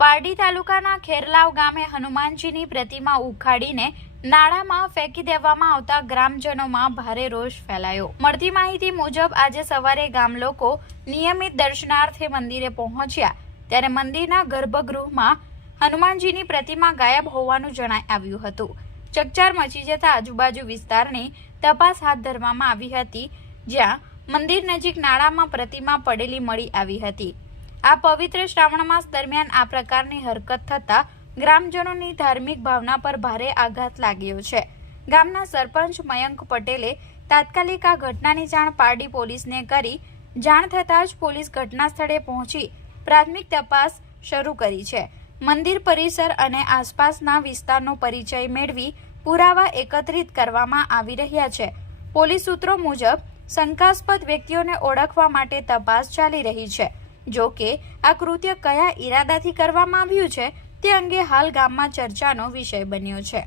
પારડી તાલુકાના ખેરલાવ ગામે હનુમાનજીની પ્રતિમા ઉખાડીને નાળામાં ફેંકી દેવામાં આવતા ગ્રામજનોમાં ભારે રોષ ફેલાયો। મળતી માહિતી મુજબ આજે સવારે ગામ લોકો નિયમિત દર્શનાર્થે મંદિરે પહોંચ્યા ત્યારે મંદિરના ગર્ભગૃહમાં હનુમાનજીની પ્રતિમા ગાયબ હોવાનું જણાઈ આવ્યું હતું। ચકચાર મચી જતા આજુબાજુ વિસ્તારની તપાસ હાથ ધરવામાં આવી હતી, જ્યાં મંદિર નજીક નાળામાં પ્રતિમા પડેલી મળી આવી હતી। આ પવિત્ર શ્રાવણ માસ દરમિયાન આ પ્રકારની હરકત થતા ગ્રામજનોની ધાર્મિક ભાવના પર ભારે આઘાત લાગ્યો છે। ગામના સરપંચ મયંક પટેલે તાત્કાલિક આ ઘટનાની જાણ પારડી પોલીસને કરી જાણ થતાં જ પોલીસ ઘટના સ્થળે પહોંચી પ્રાથમિક તપાસ શરૂ કરી છે। મંદિર પરિસર અને આસપાસના વિસ્તારનો પરિચય મેળવી પુરાવા એકત્રિત કરવામાં આવી રહ્યા છે। પોલીસ સૂત્રો મુજબ શંકાસ્પદ વ્યક્તિઓને ઓળખવા માટે તપાસ ચાલી રહી છે। જો કે આ કૃત્ય કયા ઈરાદાથી કરવામાં આવ્યું છે તે અંગે હાલ ગામમાં ચર્ચાનો વિષય બન્યો છે।